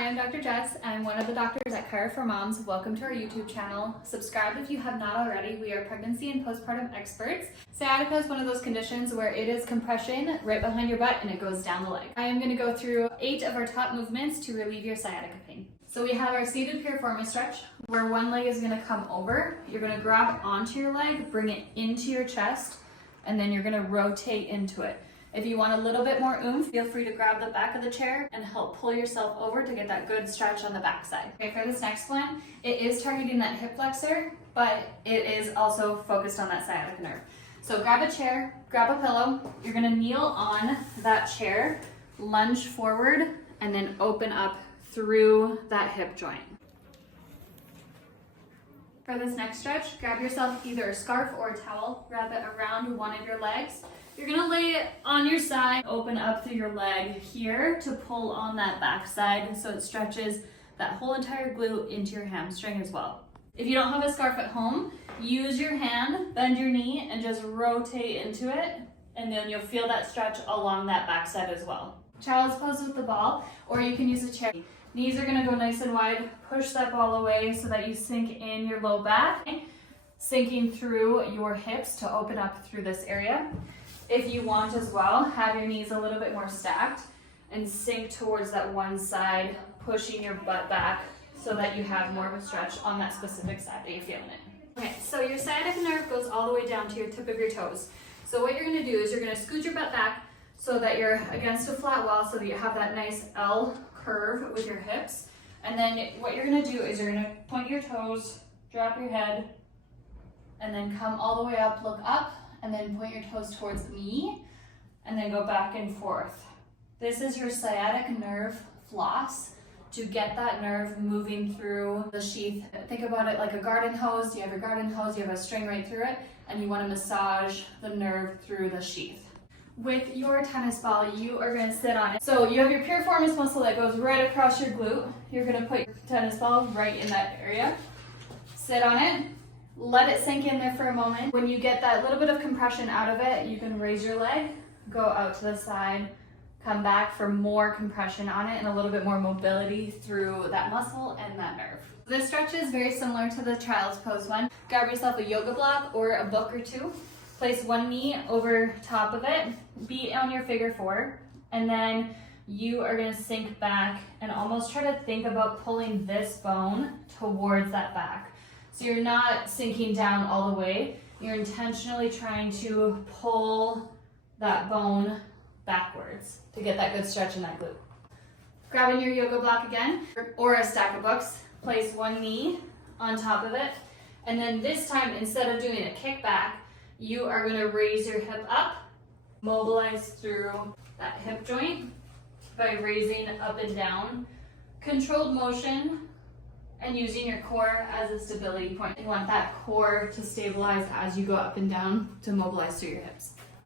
Hi, I'm Dr. Jess. I'm one of the doctors at Piriformis. Welcome to our YouTube channel. Subscribe if you have not already. We are pregnancy and postpartum experts. Sciatica is one of those conditions where it is compression right behind your butt and it goes down the leg. I am going to go through 8 of our top movements to relieve your sciatica pain. So we have our seated Piriformis stretch where one leg is going to come over. You're going to grab onto your leg, bring it into your chest, and then you're going to rotate into it. If you want a little bit more oomph, feel free to grab the back of the chair and help pull yourself over to get that good stretch on the back side. Okay, for this next one, it is targeting that hip flexor, but it is also focused on that sciatic nerve. So grab a chair, grab a pillow, you're gonna kneel on that chair, lunge forward, and then open up through that hip joint. For this next stretch, grab yourself either a scarf or a towel, wrap it around one of your legs. You're gonna lay it on your side, open up through your leg here to pull on that back side so it stretches that whole entire glute into your hamstring as well. If you don't have a scarf at home, use your hand, bend your knee, and just rotate into it, and then you'll feel that stretch along that back side as well. Child's pose with the ball, or you can use a chair. Knees are gonna go nice and wide, push that ball away so that you sink in your low back, sinking through your hips to open up through this area. If you want as well, have your knees a little bit more stacked and sink towards that one side, pushing your butt back so that you have more of a stretch on that specific side that you're feeling it. Okay, so your sciatic nerve goes all the way down to your tip of your toes. So what you're gonna do is you're gonna scoot your butt back so that you're against a flat wall so that you have that nice L curve with your hips. And then what you're gonna do is you're gonna point your toes, drop your head, and then come all the way up, look up, and then point your toes towards me, and then go back and forth. This is your sciatic nerve floss to get that nerve moving through the sheath. Think about it like a garden hose. You have your garden hose, you have a string right through it, and you want to massage the nerve through the sheath. With your tennis ball, you are going to sit on it. So you have your piriformis muscle that goes right across your glute. You're going to put your tennis ball right in that area. Sit on it. Let it sink in there for a moment. When you get that little bit of compression out of it, you can raise your leg, go out to the side, come back for more compression on it and a little bit more mobility through that muscle and that nerve. This stretch is very similar to the child's pose one. Grab yourself a yoga block or a book or two. Place one knee over top of it, be on your figure 4, and then you are gonna sink back and almost try to think about pulling this bone towards that back. So you're not sinking down all the way, you're intentionally trying to pull that bone backwards to get that good stretch in that glute. Grabbing your yoga block again, or a stack of books, place one knee on top of it, and then this time, instead of doing a kick back, you are gonna raise your hip up, mobilize through that hip joint by raising up and down, controlled motion, and using your core as a stability point. You want that core to stabilize as you go up and down to mobilize through your hips.